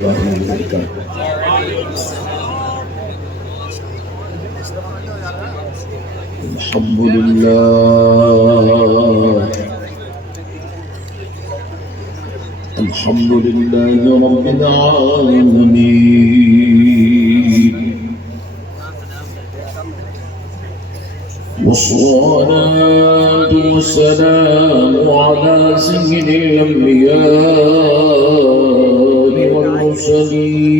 الحمد لله الحمد لله رب العالمين والصلاة والسلام على سيد الأنبياء والمرسلين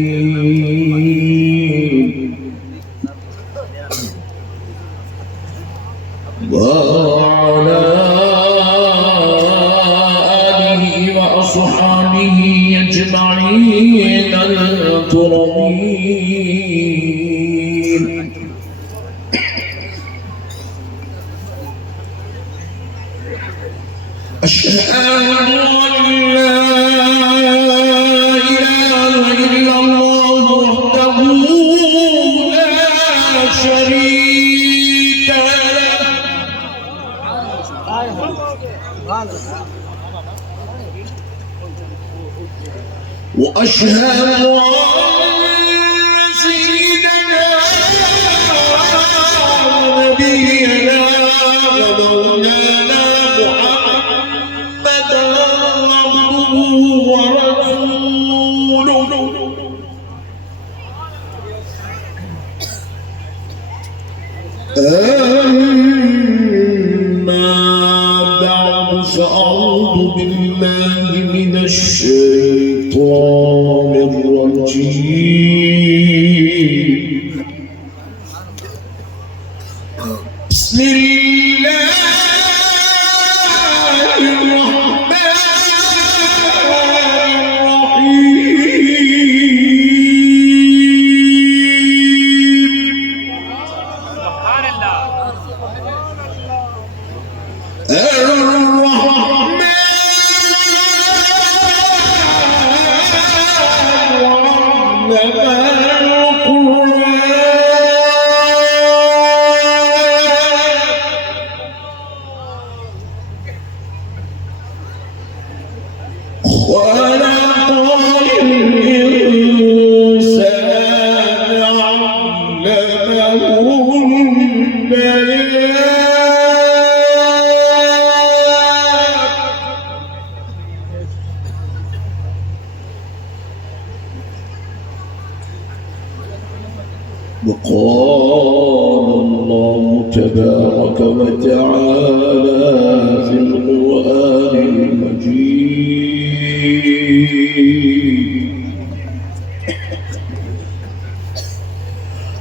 وعلى آله وأصحابه أجمعين الكرمين. أشهد أن لا إله إلا الله وحده لا شريك له وأشهد أن سيدنا ونبينا ومولانا محمدا عبده ورسوله. أما بعد فأعوذ بالله من الشيطان الرجيم. بسم الله الرحمن وقال الله تبارك وتعالى في القرآن المجيد: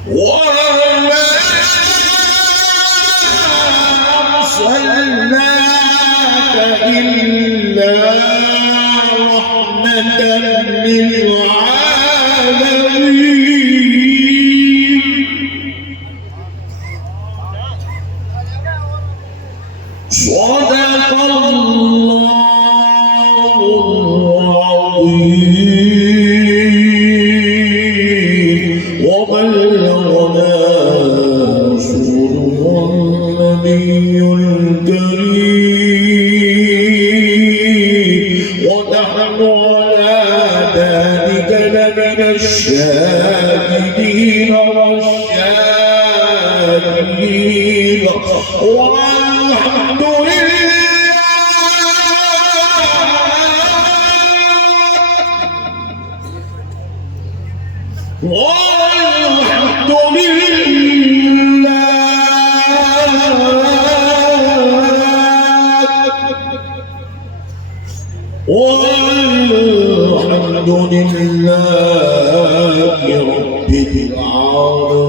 وما أرسلناك إلا رحمة للعالمين. صدق الله العظيم وبلغنا رسوله النبي الكريم ونحن على ذلك لمن الشاهدين والشاكرين. والحمد لله رب العالمين.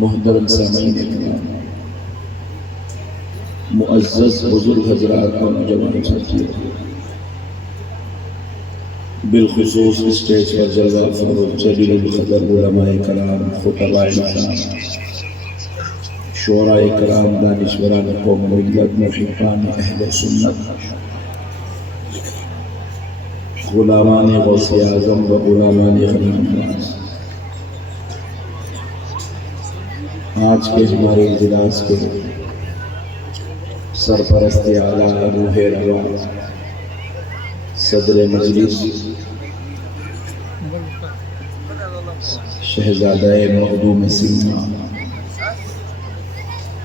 محترم سامعین اکرام، معزز بزرگ حضرات اور نوجوان ساتھیوں، بالخصوص اسٹیج پر جلوہ فروغ جلیل القدر علماء کرام، خطباء نظام، شعراء کرام، دانشوران قوم ملت، محبان اہل سنت، غلامان غوث اعظم و غلامان غنیم نواز، آج کے ہمارے اجلاس کے سرپرست اعلیٰ روح روا صدر مجلس شہزادہ مخدوم سینا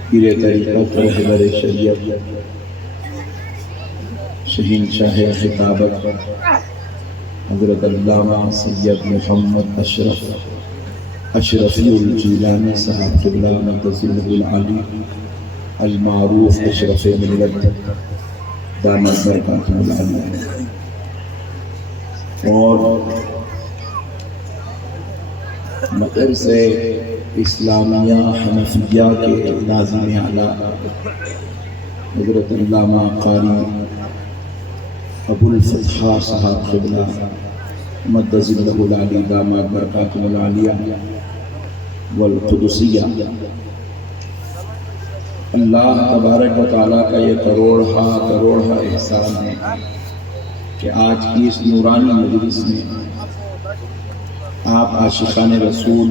پیر طریقت رہبر شریعت شہین شاہ خطابت حضرت علامہ سید محمد اشرفی الجیلانی صاحب قبلہ مدظلہ العالی المعروف اشرف ملت دامت برکاتہ العالیہ، اور مدرسہ اسلامیہ حنفیہ کے ناظم اعلیٰ حضرت علامہ قاری ابو الفتح صاحب قبلہ مدظلہ العالی دامت برکاتہ العالیہ والقدسیہ، اللہ تبارک و تعالیٰ کا یہ کروڑہ احسان ہے کہ آج کی اس نورانی مجلس میں آپ عاشقان رسول،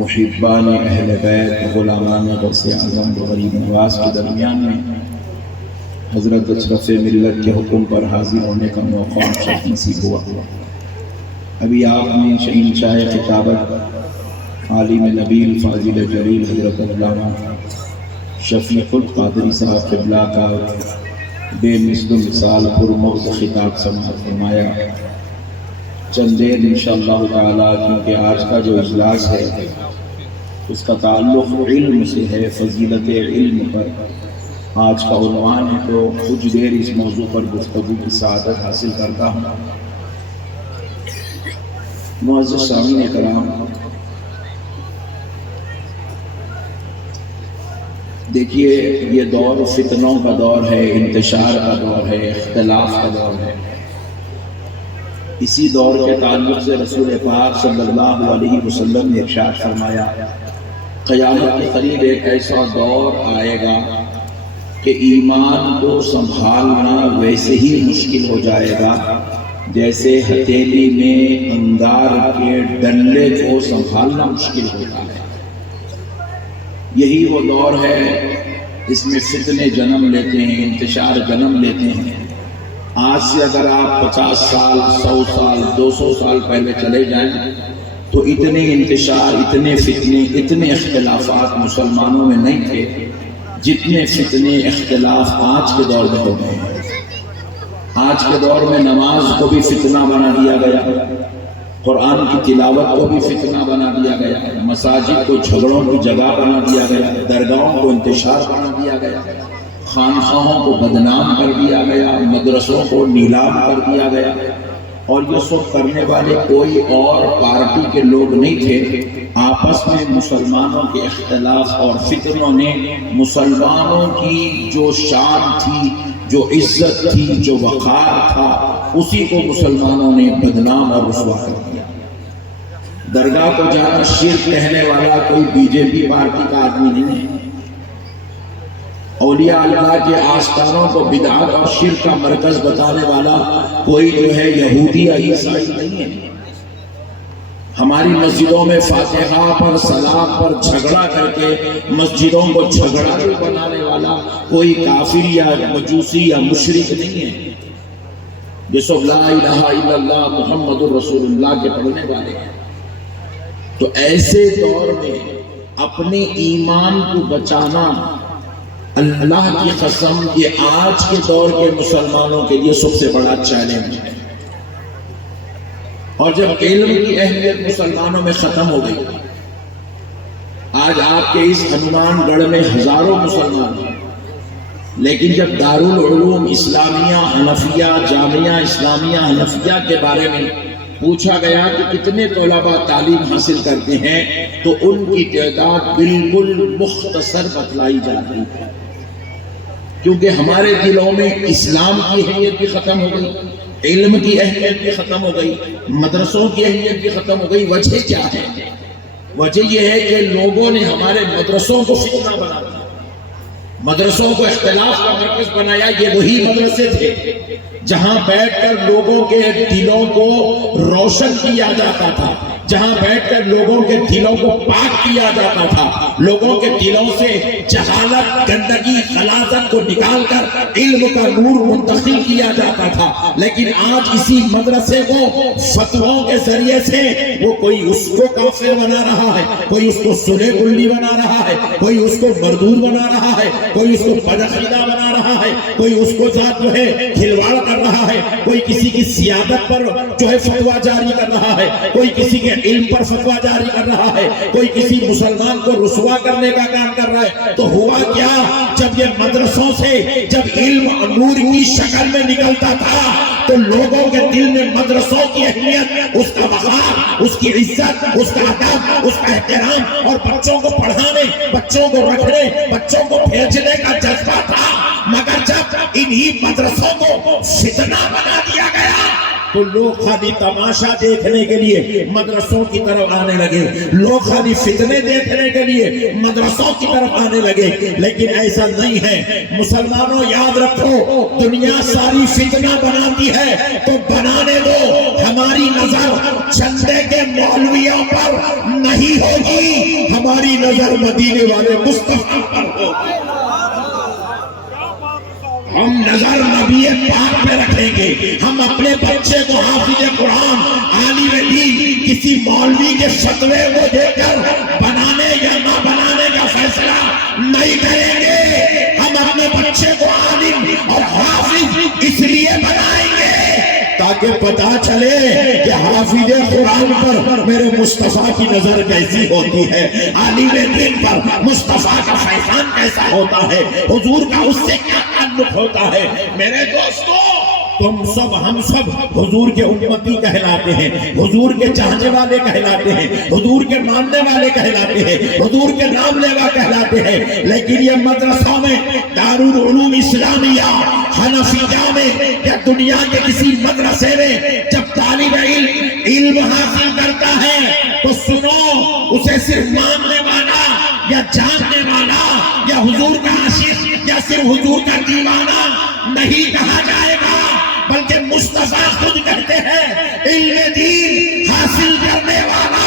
محبان اہل بیت، غلامان غوث اعظم و غریب نواز کے درمیان میں حضرت اشرف ملت کے حکم پر حاضر ہونے کا موقع نصیب ہوا۔ ابھی آپ نے شہین شاہ خطابت عالم نبیل فاضل جلیل حضرت علامہ شفیق القادری صاحب قبلہ کا بے مثل مثال پرمغز خطاب سماعت فرمایا۔ چند دیر انشاءاللہ تعالیٰ، کیونکہ آج کا جو اجلاس ہے اس کا تعلق علم سے ہے، فضیلت علم پر آج کا عنوان ہے، تو کچھ دیر اس موضوع پر گفتگو کی سعادت حاصل کرتا ہوں۔ معزز سامعین کرام، دیکھیے یہ دور فتنوں کا دور ہے، انتشار کا دور ہے، اختلاف کا دور ہے۔ اسی دور کے تعلق سے رسول پاک صلی اللہ علیہ وسلم نے ارشاد فرمایا، قیامت کے قریب ایک ایسا دور آئے گا کہ ایمان کو سنبھالنا ویسے ہی مشکل ہو جائے گا جیسے ہتھیلی میں انگار کے ڈنڈے کو سنبھالنا مشکل ہوتا ہے۔ یہی وہ دور ہے اس میں فتنے جنم لیتے ہیں، انتشار جنم لیتے ہیں۔ آج سے اگر آپ 50 سال، 100 سال، 200 سال پہلے چلے جائیں تو اتنے انتشار، اتنے فتنے، اتنے اختلافات مسلمانوں میں نہیں تھے جتنے فتنے اختلاف آج کے دور میں ہو گئے ہیں۔ آج کے دور میں نماز کو بھی فتنہ بنا دیا گیا، قرآن کی تلاوت کو بھی فتنہ بنا دیا گیا، مساجد کو جھگڑوں کی جگہ بنا دیا گیا، درگاہوں کو انتشار بنا دیا گیا، خانخواہوں کو بدنام کر دیا گیا، مدرسوں کو نیلام کر دیا گیا، اور یہ سب کرنے والے کوئی اور پارٹی کے لوگ نہیں تھے۔ آپس میں مسلمانوں کے اختلاف اور فتنوں نے مسلمانوں کی جو شان تھی، جو عزت تھی، جو وقار تھا، اسی کو مسلمانوں نے بدنام اور رسوا کر دیا۔ درگاہ کو جانا شرک کہنے والا کوئی بی جے پی پارٹی کا آدمی نہیں ہے۔ اولیاء اللہ کے آستانوں کو بدعت اور شرک کا مرکز بتانے والا کوئی جو ہے یہودی یا عیسائی نہیں ہے۔ ہماری مسجدوں میں فاتحہ پر، سلام پر جھگڑا کر کے مسجدوں کو جھگڑا بنانے والا کوئی کافر یا مجوسی یا مشرک نہیں ہے۔ یہ سب لا الہ الا اللہ محمد الرسول اللہ کے پڑھنے والے ہیں۔ تو ایسے دور میں اپنے ایمان کو بچانا، اللہ کی قسم، یہ آج کے دور کے مسلمانوں کے لیے سب سے بڑا چیلنج ہے۔ اور جب علم کی اہمیت مسلمانوں میں ختم ہو گئی، آج آپ کے اس ہنومان گڑھ میں ہزاروں مسلمان ہیں، لیکن جب دارالعلوم اسلامیہ حنفیہ، جامعہ اسلامیہ حنفیہ کے بارے میں پوچھا گیا کہ کتنے طلباء تعلیم حاصل کرتے ہیں تو ان کی تعداد بالکل مختصر بتلائی جاتی ہے، کیونکہ ہمارے دلوں میں اسلام کی اہمیت بھی ختم ہو گئی، علم کی اہمیت بھی ختم ہو گئی، مدرسوں کی اہمیت بھی ختم ہو گئی۔ وجہ کیا ہے؟ وجہ یہ ہے کہ لوگوں نے ہمارے مدرسوں کو فتنہ بنا دیا، مدرسوں کو اختلاف کا مرکز بنایا۔ یہ وہی مدرسے تھے جہاں بیٹھ کر لوگوں کے دلوں کو روشن کیا جاتا تھا، جہاں بیٹھ کر لوگوں کے دلوں کو پاک کیا جاتا تھا، لوگوں کے دلوں سے جہالت، گندگی، غلاظت کو نکال کر علم کا نور منتقل کیا جاتا تھا۔ لیکن آج اسی مدرسے کو فتووں کے ذریعے سے وہ کوئی اس کو کافر بنا رہا ہے، کوئی اس کو سنے گلی بنا رہا ہے، کوئی اس کو مردود بنا رہا ہے، کوئی اس کو بدعقیدہ بنا رہا ہے، کوئی اس کو ذات جو ہے کھلواڑ کر رہا ہے، کوئی کسی کی سیادت پر جو ہے فتویٰ جاری کر رہا ہے، کوئی کسی کے علم پر فتویٰ جاری کر رہا ہے، کوئی کسی مسلمان کو رسوا کرنے کا کام کر رہا ہے۔ تو ہوا کیا؟ جب یہ مدرسوں سے جب علم نور کی شکل میں نکلتا تھا تو لوگوں کے دل میں مدرسوں کی اہمیت، اس کا وقار، اس کی عزت، اس کا ادب، اس کا احترام اور بچوں کو پڑھانے، بچوں کو رکھنے، بچوں کو بھیجنے کا جذبہ تھا۔ مگر جب انہی مدرسوں کو فتنہ بنا دیا گیا تو لوگ خالی تماشا دیکھنے کے لیے مدرسوں کی طرف آنے لگے، لوگ خالی فتنے دیکھنے کے لیے مدرسوں کی طرف آنے لگے۔ لیکن ایسا نہیں ہے مسلمانوں، یاد رکھو، دنیا ساری فتنہ بناتی ہے تو بنانے دو، ہماری نظر چندے کے مولویوں پر نہیں ہوگی، ہماری نظر مدینے والے مصطفیٰ پر ہوگی۔ ہم نظر نبی پاک پہ رکھیں گے، ہم اپنے بچے کو حافظ قرآن، عالم دین، کسی مولوی کے فتوے کو دے کر بنانے یا نہ بنانے کا فیصلہ نہیں کریں گے۔ ہم اپنے بچے کو عالم اور حافظ اس لیے بنائیں گے تاکہ پتا چلے کہ حافظ قرآن پر میرے مصطفیٰ کی نظر کیسی ہوتی ہے، عالم دین پر مصطفیٰ کا فیضان کیسا ہوتا ہے، حضور کا اس سے کیا تعلق ہوتا ہے۔ میرے دوستو، تم سب، ہم سب حضور کے امتی کہلاتے ہیں، حضور کے چاہنے والے کہلاتے ہیں، حضور کے ماننے والے کہلاتے ہیں، حضور کے نام لیوا کہلاتے ہیں۔ لیکن یہ مدرسوں میں، دارالعلوم اسلامیہ، حنفیہ میں یا دنیا کے کسی مدرسے میں جب طالب علم حاصل کرتا ہے تو سنو، اسے صرف ماننے والا یا جاننے والا یا حضور کا عاشق یا صرف حضور کا دیوانہ نہیں کہا جائے گا، بلکہ مصطفیٰ خود کہتے ہیں علم دین حاصل کرنے والا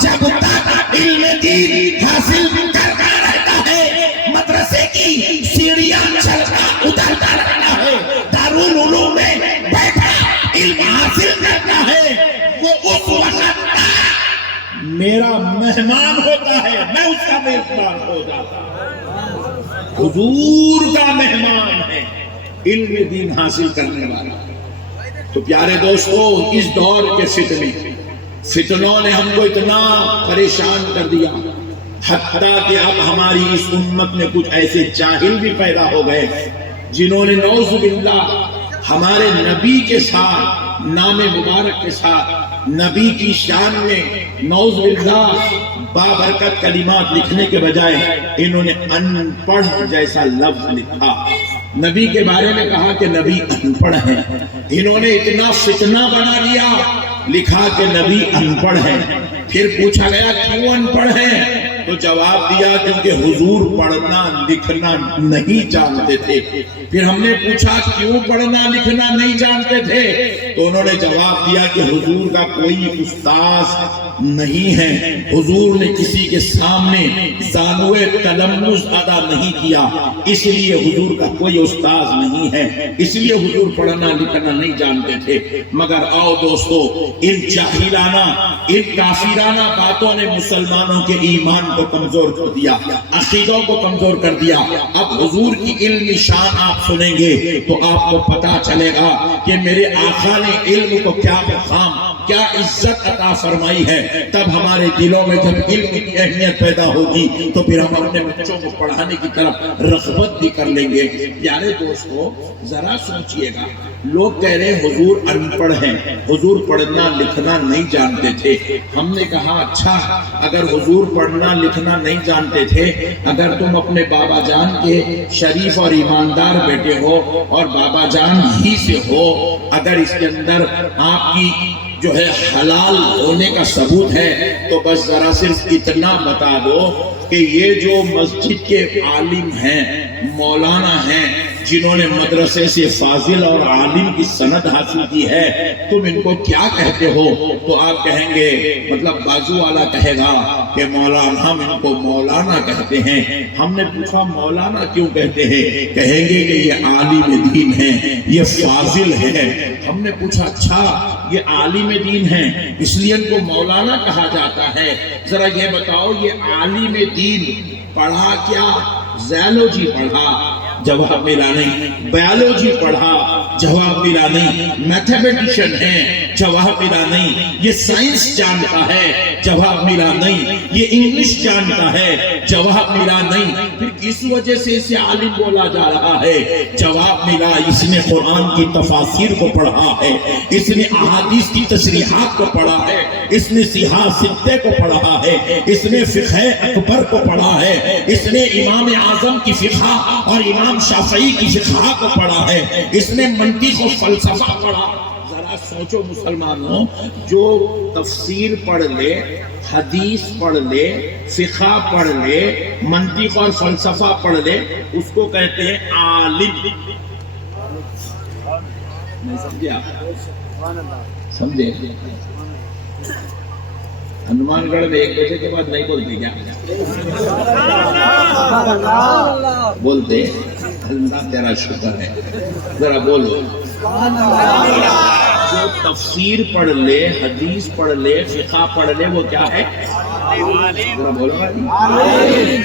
جب تک علم دین حاصل کرتا رہتا ہے، مدرسے کی سیڑھیاں چلتا اترتا رہتا ہے، دارالعلوم میں بیٹھا علم حاصل کرتا ہے، وہ اس وقت میرا مہمان ہوتا ہے، میں اس کا میزبان ہو جاتا ہوں۔ حضور کا مہمان ہے علم دین حاصل کرنے والا۔ تو پیارے دوستو، اس دور کے فتنوں نے ہم کو اتنا پریشان کر دیا، حتیٰ کہ اب ہماری اس امت میں کچھ ایسے جاہل بھی پیدا ہو گئے جنہوں نے نعوذ باللہ ہمارے نبی کے ساتھ، نام مبارک کے ساتھ، نبی کی شان میں نعوذ باللہ بابرکت کلمات لکھنے کے بجائے انہوں نے ان پڑھ جیسا لفظ لکھا، نبی کے بارے میں کہا کہ نبی ان پڑھ ہیں۔ انہوں نے اتنا فتنہ بنا دیا، لکھا کہ نبی ان پڑھ ہیں۔ پھر پوچھا گیا کیوں ان پڑھ ہیں؟ تو جواب دیا کیونکہ حضور پڑھنا لکھنا نہیں جانتے تھے۔ پھر ہم نے پوچھا کیوں پڑھنا لکھنا نہیں جانتے تھے؟ تو انہوں نے جواب دیا کہ حضور کا کوئی استاذ نہیں ہے، حضور نے کسی کے سامنے زانوے تلمذ ادا نہیں کیا، اس لیے حضور کا کوئی استاذ نہیں ہے، اس لیے حضور پڑھنا لکھنا نہیں جانتے تھے۔ مگر آؤ دوستو، ان جاہلانہ، ان کافرانہ باتوں نے مسلمانوں کے ایمان کو کمزور کر دیا، عقیدوں کو کمزور کر دیا۔ اب حضور کی علمی شان آپ سنیں گے تو آپ کو پتا چلے گا کہ میرے آقا نے علم کو کیا مقام، کیا عزت عطا فرمائی ہے۔ تب ہمارے دلوں میں جب علم کی اہمیت پیدا ہوگی تو پھر ہم اپنے بچوں کو پڑھانے کی طرف رغبت بھی کر لیں گے۔ پیارے دوستو، ذرا سوچئے گا، لوگ کہہ رہے ہیں حضور ان پڑھ ہیں، حضور پڑھنا لکھنا نہیں جانتے تھے۔ ہم نے کہا اچھا، اگر حضور پڑھنا لکھنا نہیں جانتے تھے، اگر تم اپنے بابا جان کے شریف اور ایماندار بیٹے ہو اور بابا جان ہی سے ہو، اگر اس کے اندر آپ کی جو ہے حلال ہونے کا ثبوت ہے، تو بس ذرا صرف اتنا بتا دو کہ یہ جو مسجد کے عالم ہیں، مولانا ہیں، جنہوں نے مدرسے سے فاضل اور عالم کی سند حاصل کی ہے، تم ان کو کیا کہتے ہو؟ تو آپ کہیں گے، مطلب بازو والا کہے گا کہ مولانا، ہم ان کو مولانا کہتے ہیں۔ ہم نے پوچھا مولانا کیوں کہتے ہیں؟ کہیں گے کہ یہ عالم دین ہیں، یہ فاضل ہیں۔ ہم نے پوچھا اچھا یہ عالم دین ہیں اس لیے ان کو مولانا کہا جاتا ہے، ذرا یہ بتاؤ یہ عالم دین پڑھا کیا؟ زیالوجی پڑھا؟ جواب ملا نہیں۔ بایولوجی پڑھا؟ جواب ملا نہیں۔ میتھمیٹیشین ہے؟ جواب ملا نہیں۔ یہ سائنس جانتا ہے؟ جواب ملا نہیں۔ یہ انگلش جانتا ہے؟ جواب ملا نہیں۔ پھر کس وجہ سے اسے عالم بولا جا رہا ہے؟ جواب ملا، اس نے قرآن کی تفاسیر کو پڑھا ہے، اس نے احادیث کی تشریحات کو پڑھا ہے، اس نے صحاح ستہ کو پڑھا ہے، اس نے فقہ اکبر کو پڑھا ہے، اس نے امام اعظم کی فقہ اور امام شافعی کی فقہ کو پڑھا ہے، اس نے منطق و فلسفہ پڑھا۔ ذرا سوچو مسلمانوں، جو تفسیر پڑھ لے، حدیث پڑھ لے، فقہ پڑھ لے، منطق اور فلسفہ پڑھ لے، اس کو کہتے ہیں عالم۔ نہیں سمجھے آپ؟ سمجھے؟ ہنومان گڑھ میں 1 بجے کے بعد نہیں بولتے کیا؟ بولتے؟ اللہ تیرا شکر ہے، ذرا بولو۔ جو تفسیر پڑھ لے، حدیث پڑھ لے، فقہ پڑھ لے، وہ کیا ہے؟ ذرا بولو گا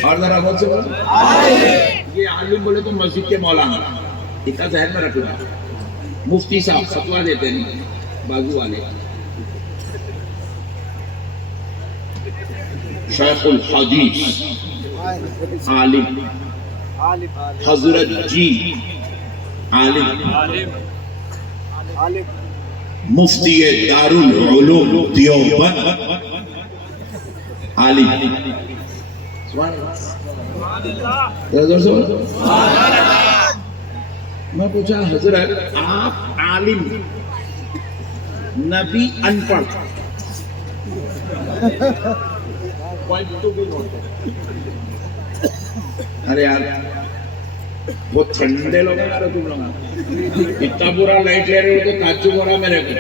اور ذرا بول سے بولو۔ یہ عالم بولے تو مسجد کے مولانا، اس کا ذہن میں رکھو۔ مفتی صاحب فتویٰ دیتے نہیں، بازو والے۔ شیخ الحدیث عالم، حضرت جی عالم، مفتی دارالعلوم دیوبند عالم۔ میں پوچھا حضرت آپ عالم، نبی ان پڑھ، ارے یار وہ ٹھنڈے لوگ ہیں یار، تم لوگ اتنا برا لائٹ لے رہے ہو تو تعجب ہو رہا میرے کو۔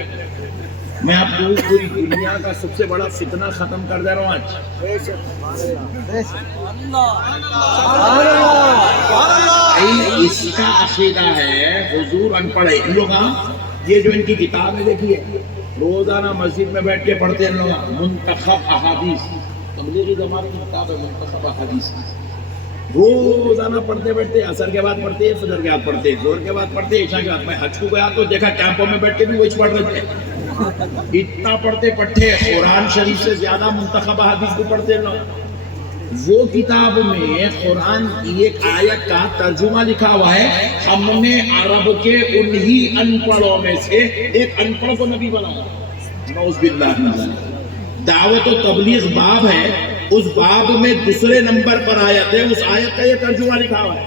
میں آپ کو پوری دنیا کا سب سے بڑا فتنہ ختم کر دے رہا ہوں آج۔ اس کا عقیدہ ہے حضور ان پڑھ ہے۔ ان لوگ یہ جو ان کی کتاب ہے دیکھیے، روزانہ مسجد میں بیٹھ کے پڑھتے ہیں لوگ منتخب احادیث، تبلیغی جماعت کی کتاب ہے منتخب احادیث، روزانہ پڑھتے بیٹھتے، عصر کے بعد پڑھتے، فجر کے بعد پڑھتے، زور کے بعد پڑھتے، عشاء کے بعد۔ میں حج کو گیا تو دیکھا کیمپوں میں بیٹھ کے بھی وہی پڑھ رہے تھے، اتنا پڑھتے پڑھتے قرآن شریف سے زیادہ منتخب احادیث کو پڑھتے لوگ۔ وہ کتاب میں قرآن کی ایک آیت کا ترجمہ لکھا ہوا ہے، ہم نے عرب کے انہی ان پڑھوں میں سے ایک ان پڑھ کو نبی بنایا۔ نعوذ باللہ من ذالک۔ دعوت و تبلیغ باب ہے، اس باب میں دوسرے نمبر پر آیت ہے، اس آیت کا یہ ترجمہ لکھا ہوا ہے۔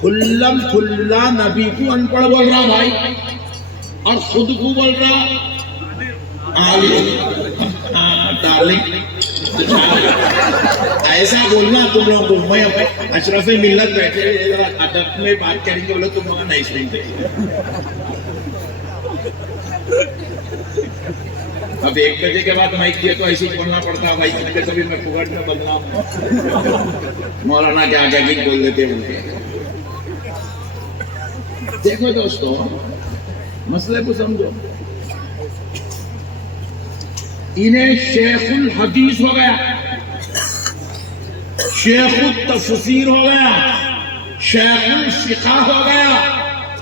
کھلم کھلا نبی کو ان پڑھ بول رہا بھائی، اور خود کو بول رہا عالم۔ ڈارلنگ ایسا بولنا تم لوگوں کو۔ میں اشرف ملت بیٹھے ادب میں بات کریں گے، بولے تم وہاں نہیں سنتے۔ اب 1 بجے کے بعد مائک دیا تو ایسے ہی بولنا پڑتا بھائی، کبھی کبھی میں پھگڑ میں بدنام مولانا کیا کیا بول دیتے بولتے۔ دیکھو دوستو، مسئلے کو سمجھو، انہیں شیخ الحدیث ہو گیا، شیخ التفسیر ہو گیا، شیخ الفقہ ہو گیا،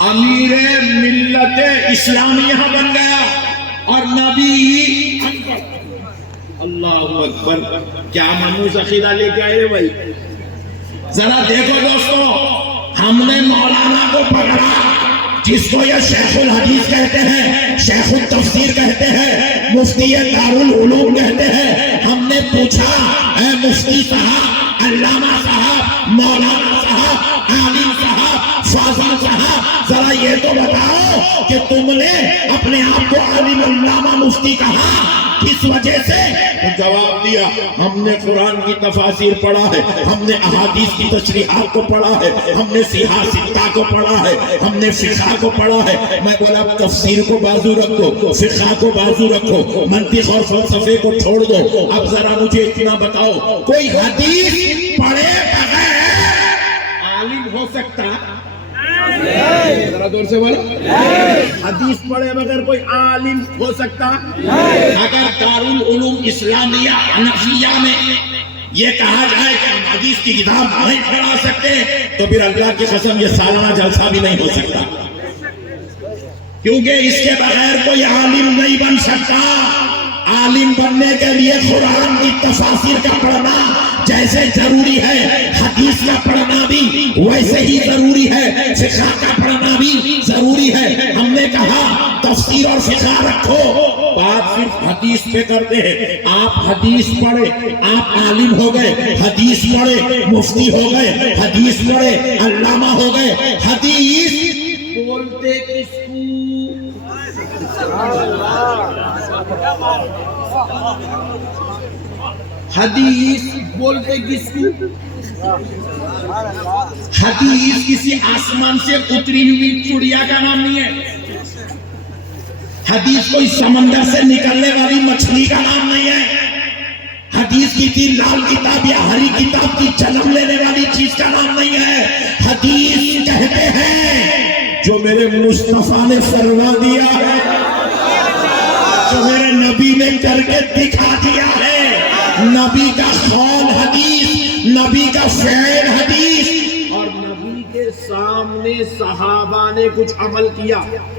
امیر ملت اسلامیہ بن گیا، اور نبی ان پڑھ۔ اللہ اکبر، کیا منوس عقیدہ لے کے آئے بھائی؟ ذرا دیکھو دوستو، ہم نے مولانا کو پکڑا جس کو یہ شیخ الحدیث کہتے ہیں، شیخ التفسیر کہتے ہیں، مفتی دارالعلوم کہتے ہیں۔ ہم نے پوچھا اے مفتی صاحب، علامہ صاحب، مولانا صاحب، عالم صاحب، حفاظ صاحب ذرا یہ تو بتاؤ کہ تم نے اپنے آپ کو عالم علامہ مفتی کہا کس وجہ سے؟ تو جواب دیا ہم نے قرآن کی تفاسیر پڑھا ہے، ہم نے احادیث کی تشریحات کو پڑھا ہے، ہم نے سیاہ ستہ کو پڑھا ہے، ہم نے فقہ کو پڑھا ہے۔ میں بولا تفسیر کو بازو رکھو، فقہ کو بازو رکھو، منطق اور فلسفے کو چھوڑ دو، اب ذرا مجھے اتنا بتاؤ کوئی حدیث پڑھے بغیر عالم ہو سکتا؟ ذرا دور سے بولو، حدیث پڑھے بغیر کوئی عالم ہو سکتا؟ اگر دارالعلوم اسلامیہ حنفیہ میں یہ کہا جائے کہ ہم حدیث کی کتاب نہیں پڑھا سکتے تو پھر اللہ کی قسم یہ سالانہ جلسہ بھی نہیں ہو سکتا، کیونکہ اس کے بغیر کوئی عالم نہیں بن سکتا۔ عالم بننے کے لیے قرآن کی تفاسیر کا پڑھنا جیسے ضروری ہے، حدیث کا پڑھنا بھی ویسے ہی ضروری ہے، فقہ کا پڑھنا بھی ضروری ہے۔ ہم نے کہا تفسیر اور فقہ رکھو، بات صرف حدیث پہ کرتے ہیں۔ آپ حدیث پڑھے آپ عالم ہو گئے، حدیث پڑھے مفتی ہو گئے، حدیث پڑھے علامہ ہو گئے۔ حدیث بولتے کس کو؟ حدیث بولتے کس کو؟ حدیث کسی آسمان سے اتری ہوئی چڑیا کا نام نہیں ہے، حدیث کوئی سمندر سے نکلنے والی مچھلی کا نام نہیں ہے، حدیث کسی لال کتاب یا ہری کتاب کی جنم لینے والی چیز کا نام نہیں ہے۔ حدیث کہتے ہیں جو میرے مصطفیٰ نے فرما دیا ہے، جو میرے نبی نے کر کے دکھا دیا ہے، نبی کا قول حدیث، نبی کا فعل حدیث۔ اور نبی کے سامنے صحابہ نے کچھ عمل کیا،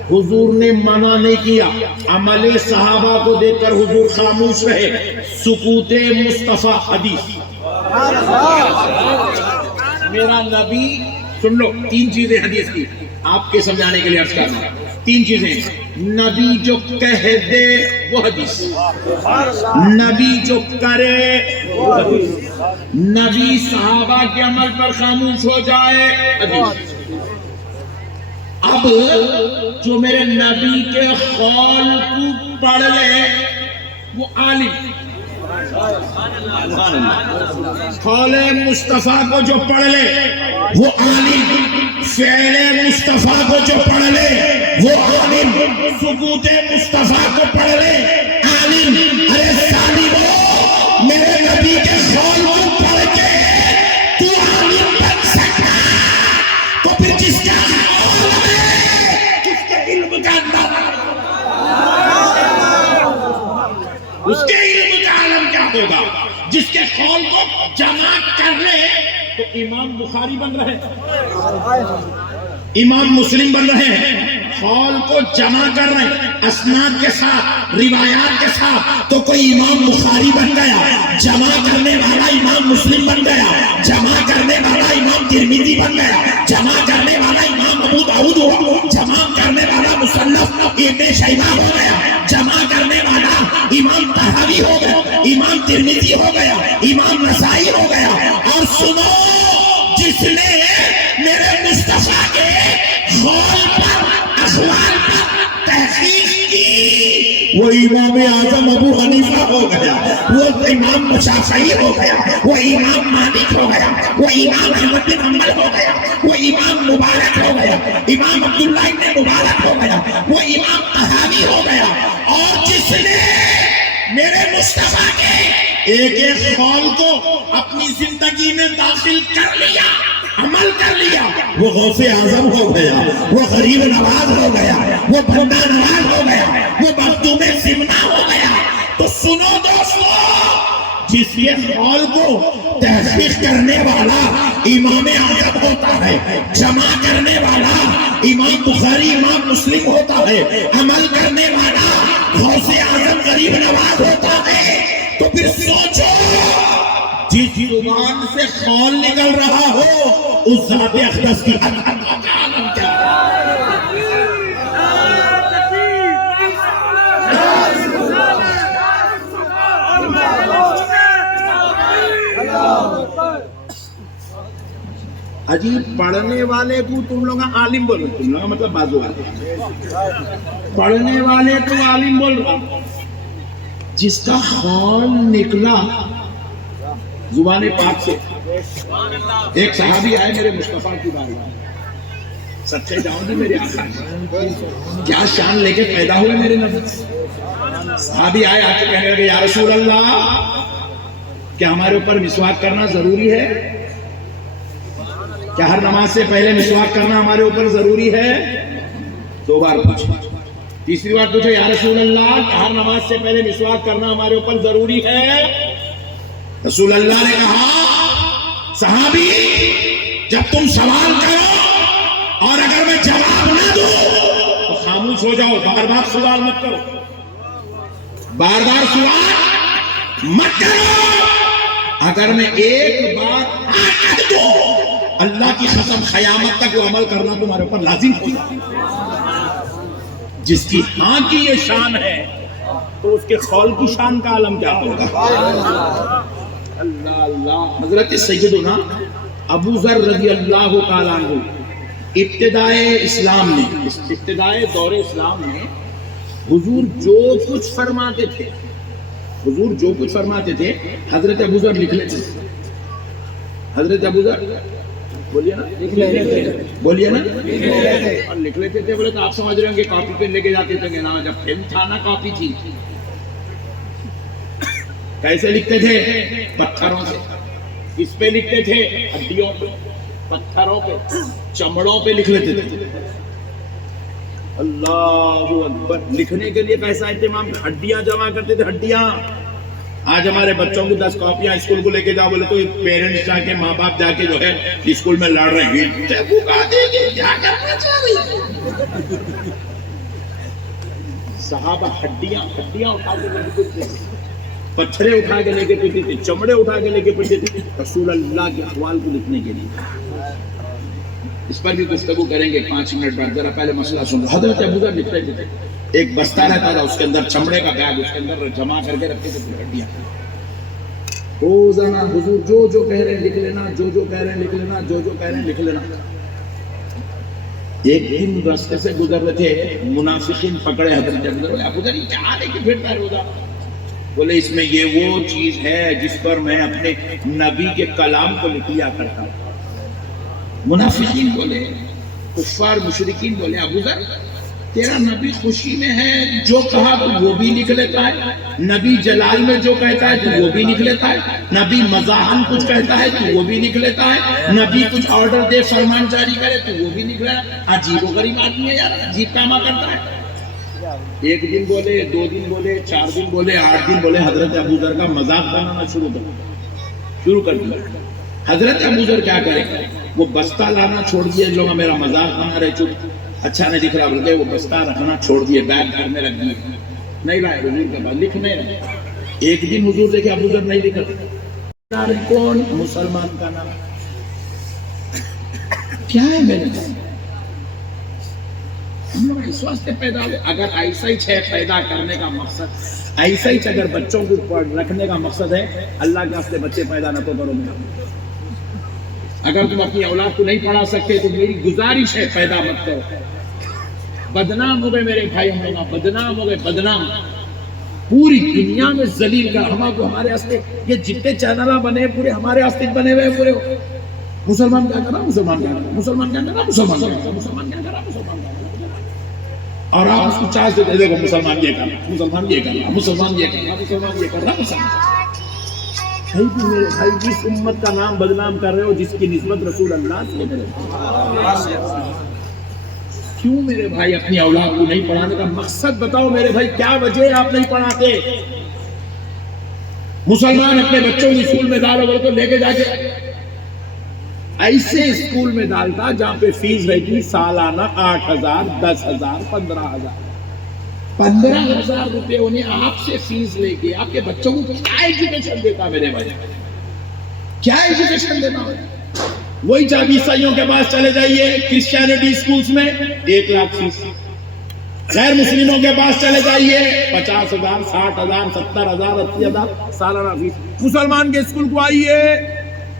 حضور نے منع نہیں کیا، عمل صحابہ کو دیکھ کر حضور خاموش رہے، سکوت مصطفیٰ حدیث۔ میرا نبی، سن لو تین چیزیں حدیث کی آپ کے سمجھانے کے لیے عرض کرنا، تین چیزیں، نبی جو کہہ دے وہ حدیث، نبی جو کرے وہ حدیث، نبی صحابہ کے عمل پر خاموش ہو جائے حدیث۔ اب جو میرے نبی کے قول کو پڑھ لے وہ عالم، قول مصطفیٰ کو جو پڑھ لے وہ عالم، فعل مصطفیٰ کو جو پڑھ لے وہ عالم، سکوت مصطفیٰ کو پڑھ لے عالم۔ ارے ظالمو، میرے نبی کے قول کو پڑھ کے تو عالم بن سکتا، تو پھر جس کا قول ہے اس کے علم کا اندازہ، اس کے علم کا عالم کیا ہوگا؟ جس کے قول کو جمع کر لے تو امام بخاری بن رہے ہیں، امام مسلم بن رہے ہیں، قول کو جمع کر رہے ہیں اسناد کے ساتھ، روایات کے ساتھ، تو کوئی امام بخاری بن گیا، جمع کرنے والا امام مسلم بن گیا، جمع کرنے والا امام ترمذی بن گیا، جمع کرنے والا امام ابو داؤد ہوا، جمع کرنے والا مصنف ابن شیبہ ہو گیا، جمع کرنے والا امام طحاوی ہو گیا، امام ترمذی ہو گیا، امام نسائی ہو گیا۔ اور سنو، جس نے میرے مصطفیٰ کے قول پر، اقوال پر تحقیق کی وہ امام اعظم ابو حنیفہ ہو گیا، وہ امام شافعی ہو گیا، وہ امام مالک ہو گیا، وہ امام احمد بن حنبل ہو گیا، وہ امام مبارک ہو گیا، امام عبداللہ ابن مبارک ہو گیا، وہ امام طحاوی ہو گیا۔ اور جس نے میرے مصطفیٰ کے ایک ایک قول کو اپنی زندگی میں داخل کر لیا، عمل کر لیا، وہ غوث اعظم ہو گیا، وہ غریب نواز ہو گیا، وہ بندہ نواز ہو گیا، وہ مخدوم سمنا ہو گیا۔ تو سنو دوستو، جس کے قول کو تحقیق کرنے والا امام اعظم ہوتا ہے، جمع کرنے والا امام بخاری امام مسلم ہوتا ہے، عمل کرنے والا غوث اعظم غریب نواز ہوتا ہے، تو پھر سوچو جس زبان سے قول نکل رہا ہو اس ذات اقدس کی عظمت کا عالم کیا عجیب پڑھنے والے کو تم لوگ عالم بول رہے، تم لوگ مطلب بازو والے، پڑھنے والے کو عالم بول رہا، جس کا خون نکلا زبان پاک سے. ایک صحابی آئے میرے مصطفیٰ کی باری، سچے جاؤں گی میرے آقا کیا شان لے کے پیدا ہوئے میرے نبی. صحابی آئے آ کے کہنے لگے یا رسول اللہ کیا ہمارے اوپر مسواک کرنا ضروری ہے؟ کیا ہر نماز سے پہلے مسواک کرنا ہمارے اوپر ضروری ہے؟ 2 بار پوچھا. تیسری بار پوچھا یا رسول اللہ کیا ہر نماز سے پہلے مسواک کرنا ہمارے اوپر ضروری ہے؟ رسول اللہ نے کہا صحابی جب تم سوال کرو اور اگر میں جواب نہ دوں تو خاموش ہو جاؤ، بار بار سوال مت کرو، بار بار سوال مت کرو. اگر میں ایک بار کہہ دوں اللہ کی قسم قیامت تک وہ عمل کرنا تمہارے اوپر لازم ہوگا. جس کی ہاں کی یہ شان ہے تو اس کے قول کی شان کا عالم کیا ہوگا. اللہ اللہ. حضرت سیدنا ابو ذر رضی اللہ تعالیٰ عنہ ابتدائے اسلام میں، ابتدائے دور اسلام میں حضور جو کچھ فرماتے تھے، حضور جو کچھ فرماتے تھے حضرت ابو ذر لکھ لیتے تھے. حضرت ابو ذر بولیے نا بولیے نا اور لکھ لیتے تھے. بولے تو آپ سمجھ رہے ہوں گے کاپی پہ لے کے جاتے تھے نا، جب پین تھا نا کاپی تھی. کیسے لکھتے تھے؟ پتھروں سے. کس پہ لکھتے تھے؟ ہڈیوں پہ، پتھروں پہ، چمڑوں پہ لکھ لیتے تھے. اللہ اکبر. لکھنے کے لیے پیسہ اہتمام، ہڈیاں جمع کرتے تھے، ہڈیاں. آج ہمارے بچوں کو 10 کاپیاں اسکول کو لے کے جاؤ بولے تو پیرنٹس جا کے ماں باپ جا کے جو ہے اسکول میں لڑ رہے ہیں صحابہ ہڈیاں اٹھا کے لے کے، پتھرے اٹھا کے لے کے پیتے تھے، چمڑے اٹھا کے لے کے پیتے تھے رسول اللہ کے احوال کو لکھنے کے لیے. اس پر بھی گفتگو کریں گے 5 منٹ بعد. ذرا پہلے مسئلہ سن لو. حضرت ابو ذر لکھتے تھے، ایک بستہ رہتا تھا اس کے اندر چمڑے کا بیگ، اس کے اندر جمع کر کے رکھتے تھے ہڈیاں. روزانہ حضور جو جو کہہ رہے ہیں لکھ لینا، جو جو کہہ رہے ہیں لکھ لینا، جو جو کہہ رہے ہیں لکھ لینا. ایک دن راستے سے گزر رہے تھے، منافقین پکڑے حضرت ابو ذر. ابو ذر کیا لے کے پھرتا ہے روزہ؟ بولے اس میں یہ وہ چیز ہے جس پر میں اپنے نبی کے کلام کو لکھ لیا کرتا ہوں. منافقین بولے، کفار مشرکین بولے ابو ذر تیرا نبی خوشی میں ہے جو کہا تو وہ بھی لکھ لیتا ہے، نبی جلال میں جو کہتا ہے تو وہ بھی لکھ لیتا ہے، نبی مزاحن کچھ کہتا ہے تو وہ بھی لکھ لیتا ہے، نبی کچھ آرڈر دے فرمان جاری کرے تو وہ بھی لکھ لیتا ہے. عجیب و غریب آدمی ہے یار، عجیب کامہ کرتا ہے. ایک دن بولے، 2 دن بولے، 4 دن بولے، 8 دن بولے. حضرت ابو ذر کا مذاق بنانا شروع کر دیا. حضرت ابو ذر کیا کرے؟ وہ بستہ لانا چھوڑ دیے. لوگ میرا مذاق بنا رہے، چپ اچھا نہیں دکھ رہا بولتے وہ بستہ رکھنا چھوڑ دیے، بیگ گھر میں رکھ دیے، نہیں لائے حضور کے پاس، لکھ نہیں رہے. ایک دن حضور دیکھے ابو ذر نہیں لکھ رہے. کون؟ مسلمان کا نام کیا ہے میرے پاس؟ ہم لوگ اس واسطے پیدا ہوئے. اگر ایسا ہی ہے پیدا کرنے کا مقصد، ایسا ہی اگر بچوں کو رکھنے کا مقصد ہے، اللہ کے واسطے بچے پیدا نہ تو کرو. اگر تم اپنی اولاد کو نہیں پڑھا سکتے تو میری گزارش ہے پیدا مت کرو. بدنام ہو گئے میرے بھائی، ہم لوگ بدنام ہو گئے، بدنام. پوری دنیا میں ذلیل کر ہمارے واسطے یہ جتنے چینل بنے پورے ہمارے واسطے بنے ہوئے پورے. مسلمان کیا کرا، مسلمان کیا کرا، مسلمان کیا کرا، مسلمان کیا کرا، مسلمان کیا کرا، مسلمان کیا کرا. اور آپ اس کو چارج دیتے دیکھو مسلمان یہ کر رہا، مسلمان یہ کر رہا، مسلمان یہ کر رہا، مسلمان یہ کر رہا، مسلمان. میرے بھائی جس امت کا نام بدنام کر رہے ہو جس کی نسبت رسول اللہ سے، کیوں میرے بھائی اپنی اولاد کو نہیں پڑھانے کا مقصد بتاؤ میرے بھائی، کیا وجہ آپ نہیں پڑھاتے؟ مسلمان اپنے بچوں کو اسکول میں ڈالو بولے تو لے کے جا کے ایسے اسکول میں ڈالتا جہاں پہ فیس رہتی سالانہ 8,000 10,000 15,000 15,000 روپے انہیں آپ سے فیس لے کے آپ کے بچوں کو کیا ایجوکیشن دیتا میرے بھائی؟ کیا ایجوکیشن دیتا؟ وہی جب عیسائیوں کے پاس چلے جائیے کرسچینٹی اسکولز میں 1 لاکھ فیس، غیر مسلموں کے پاس چلے جائیے 50,000 60,000 70,000 80,000 سالانہ فیس. مسلمان کے اسکول کو آئیے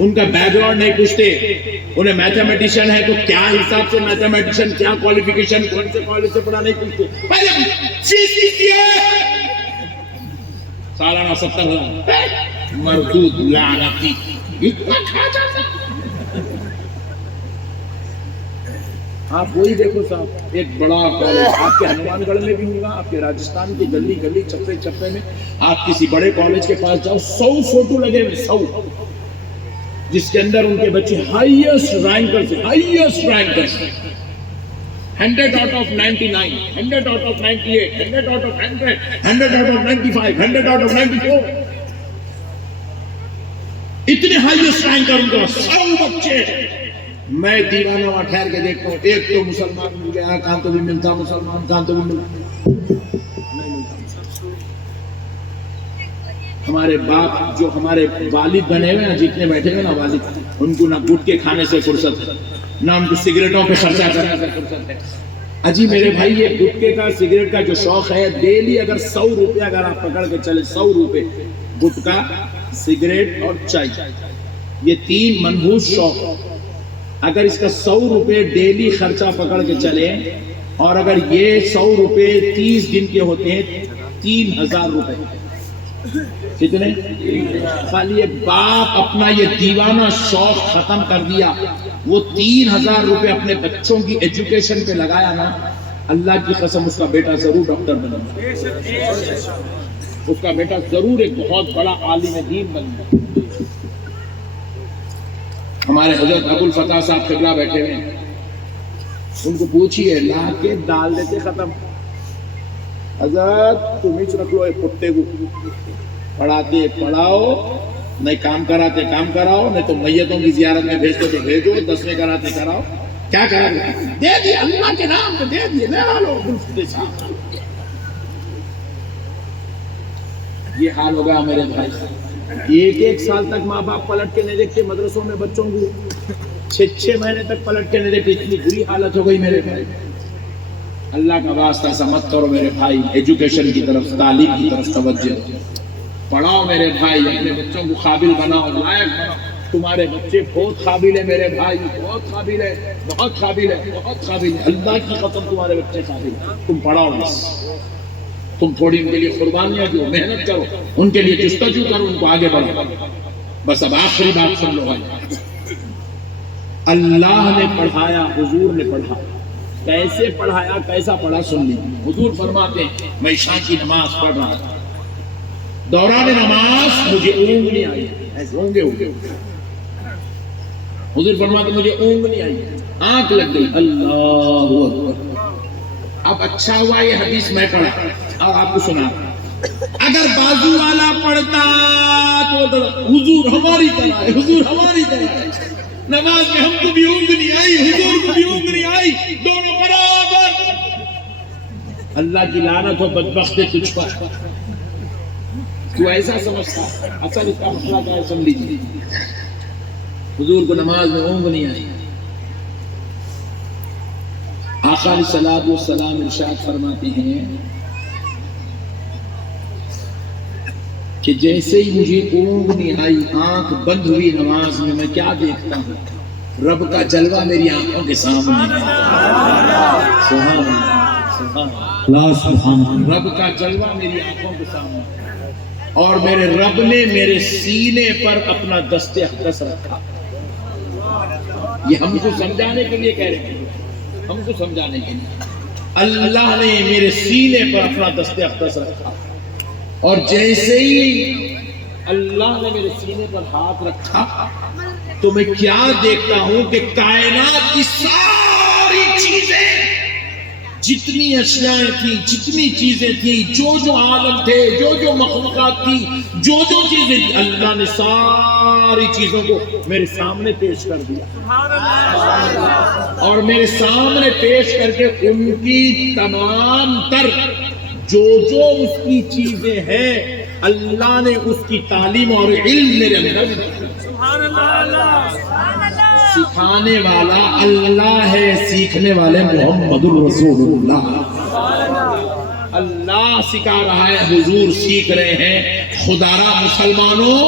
ان کا بیک گراؤنڈ نہیں پوچھتے. انہیں میتھمیٹیشین ہے تو کیا حساب سے میتھمیٹیشین, کیا کوالیفیکیشن, کون سے کالج سے پڑھا, نہیں پوچھتے. پہلے فیس کتنی ہے؟ سالانہ 70,000. مردود لعنتی, اتنا کھا جاتا. آپ وہی دیکھو صاحب, ایک بڑا کالج آپ کے ہنومان گڑھ میں بھی ہوگا, آپ کے راجستھان کی گلی گلی چپے چپے میں آپ کسی بڑے کالج کے پاس جاؤ, 100 فوٹو لگے ہوئے, 100, جس کے اندر ان کے بچے ہائیسٹ رینکر سے, highest رینکر, 100 out of 99, 100 out of 98, 100 out of 100, 100 out of 95, 100 out of 94. اتنے ہائیسٹ رینکر ان کا 100 بچے. میں دیوانہ وہاں ٹھہر کے دیکھتا ہوں, ایک تو مسلمان مل گیا, کہاں تو بھی ملتا مسلمان, کہاں تو بھی ملتا نہیں ملتا. ہمارے باپ جو ہمارے والد بنے ہوئے ہیں, جتنے بیٹھے ہوئے نا والد, ان کو نہ گٹکے کھانے سے فرصت ہے, نہ ان کو سگریٹوں پہ خرچہ کرنے سے فرصت ہے. اجی میرے بھائی, یہ گٹکے کا سگریٹ کا جو شوق ہے, ڈیلی اگر 100 روپے اگر آپ پکڑ کے چلے, 100 روپے گٹکا, سگریٹ اور چائے, یہ 3 منحوس شوق, اگر اس کا 100 روپے ڈیلی خرچہ پکڑ کے چلے, اور اگر یہ 100 روپے 30 دن کے ہوتے ہیں, 3,000 روپے. کتنے؟ خالی ایک باپ اپنا یہ دیوانہ شوق ختم کر دیا, وہ 3,000 روپے اپنے بچوں کی ایجوکیشن پہ لگایا نا, اللہ کی قسم اس کا بیٹا ضرور ڈاکٹر بنے گا, اس کا بیٹا ضرور ایک بہت بڑا عالم دین بنے گا. ہمارے حضرت ابو الفتح صاحب قبلہ بیٹھے ہوئے ہیں, ان کو پوچھئے, لا کے ڈال دیتے ختم. حضرت تم ہی رکھ لو ایک کتے کو, پڑھاتے پڑھاؤ, نہیں کام کراتے کام کراؤ, نہیں تو میتوں کی زیارت میں بھیجتے تو بھیجو, 10ویں کراتے کراؤ, کیا کرا دے دیے اللہ کے نام پہ دے دیے, لے لو ابو الفتح صاحب. یہ حال ہوگا میرے بھائی. 1 سال تک ماں باپ پلٹ کے نہیں دیکھتے مدرسوں میں بچوں کو, 6 مہینے تک پلٹ کے نہیں دیکھتے. اتنی بری حالت ہو گئی میرے بھائی. اللہ کا واسطہ ایسا مت کرو میرے بھائی, ایجوکیشن کی طرف, تعلیم کی طرف توجہ پڑھاؤ میرے بھائی, اپنے بچوں کو قابل بناؤ, لائق بناؤ. تمہارے بچے بہت قابل ہے میرے بھائی, بہت قابل ہے, بہت قابل ہے, بہت قابل ہے. اللہ کی قسم تمہارے بچے قابل ہیں. تم پڑھاؤ بس, تم تھوڑی ان کے لیے قربانیاں دو, محنت کرو, ان کے لیے جستجو کرو, ان کو آگے بڑھو. بس اب آخری بات سن لو بھائی, اللہ نے پڑھایا, حضور نے پڑھایا. کیسے پڑھایا, کیسا پڑھا, سن لیجیے. حضور فرماتے ہیں, میں عشاء کی نماز پڑھ رہا تھا, دوران نماز مجھے اونگ نہیں آئی. ایسے ہوں گے. حضور فرماتے مجھے اونگ نہیں آئی, آنکھ لگ گئی. اللہ اکبر. اب اچھا ہوا یہ حدیث میں پڑھا اور آپ کو سنا. اگر بازو والا پڑھتا تو حضور ہماری طرح ہے, حضور ہماری طرح ہے, نماز میں ہم کو بھی اونگ نہیں آئی, حضور کو بھی اونگ نہیں آئی, دونوں برابر. اللہ کی لعنت ہو بدبخت تجھ پر, تو ایسا سمجھتا. اصل اس کا مسئلہ کیا ہے سن لیجیے. حضور کو نماز میں اونگ نہیں آئی. آقا علیہ الصلوۃ والسلام ارشاد فرماتے ہیں کہ جیسے ہی مجھے اونگ نہیں آئی, آنکھ بند ہوئی نماز میں کیا دیکھتا ہوں, رب کا جلوہ میری آنکھوں کے سامنے ہے. سبحان اللہ, سبحان اللہ. رب کا جلوہ میری آنکھوں کے سامنے ہے, اور میرے رب نے میرے سینے پر اپنا دست اقدس رکھا. یہ ہم کو سمجھانے کے لیے کہہ رہے ہیں, ہم کو سمجھانے کے لیے. اللہ نے میرے سینے پر اپنا دست اقدس رکھا, اور جیسے ہی اللہ نے میرے سینے پر ہاتھ رکھا تو میں کیا دیکھتا ہوں کہ کائنات کی ساری چیزیں, جتنی اشیاء تھی, جتنی چیزیں تھی, جو عالم تھے, جو مخلوقات تھی, جو چیزیں تھی, اللہ نے ساری چیزوں کو میرے سامنے پیش کر دیا. اور میرے سامنے پیش کر کے ان کی تمام تر جو اس کی چیزیں ہیں, اللہ نے اس کی تعلیم اور علم میرے اندر. سکھانے والا اللہ ہے, سیکھنے والے محمد الرسول اللہ. اللہ سکھا رہا ہے, حضور سیکھ رہے ہیں. خدا را مسلمانوں,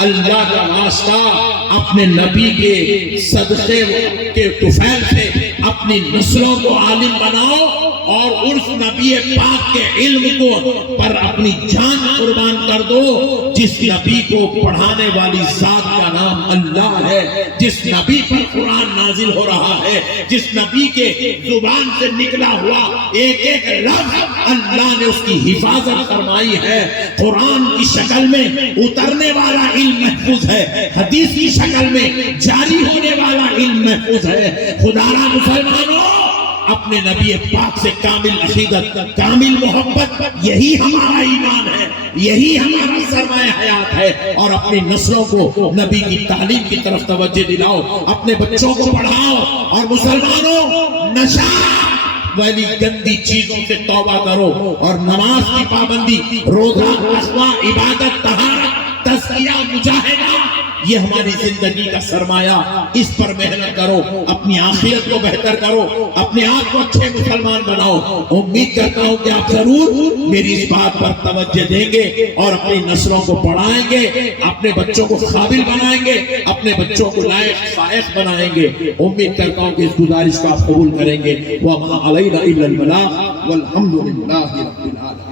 اللہ کا واسطہ اپنے نبی کے صدقے کے طفیل سے اپنی نسلوں کو عالم بناؤ اور اس نبی پاک کے علم کو پر اپنی جان قربان کر دو جس نبی کو پڑھانے والی ذات کا نام اللہ ہے، جس نبی پر قرآن نازل ہو رہا ہے، جس نبی کے زبان سے نکلا ہوا ایک ایک لفظ اللہ نے اس کی حفاظت فرمائی ہے۔ قرآن کی شکل میں اترنے والا علم محفوظ ہے، حدیث کی شکل میں جاری ہونے والا علم محفوظ ہے۔ خدا را مسلمانوں، اپنے نبی پاک سے کامل عقیدت، کامل محبت، یہی ہمارا ایمان ہے، یہی ہمارا سرمایہ حیات ہے۔ اور اپنی نسلوں کو نبی کی تعلیم کی طرف توجہ دلاؤ، اپنے بچوں کو پڑھاؤ، اور مسلمانوں نشہ والی گندی چیزوں سے توبہ کرو، اور نماز کی پابندی، روزہ، تقویٰ، عبادت، طہارت، تزکیہ، مجاہدہ، یہ ہماری زندگی کا سرمایہ، اس پر محنت کرو، اپنی آخرت کو بہتر کرو، اپنے آپ کو اچھے مسلمان بناؤ۔ امید کرتا ہوں کہ آپ ضرور میری اس بات پر توجہ دیں گے اور اپنی نسلوں کو پڑھائیں گے، اپنے بچوں کو قابل بنائیں گے، اپنے بچوں کو لائق فائق بنائیں گے۔ امید کرتا ہوں کہ اس گزارش کو آپ قبول کریں گے۔ وَمَا عَلَيْنَا إِلَّا الْبَلَاغُ وَالْحَمْدُ لِلَّهِ رَبِّ الْعَالَمِينَ۔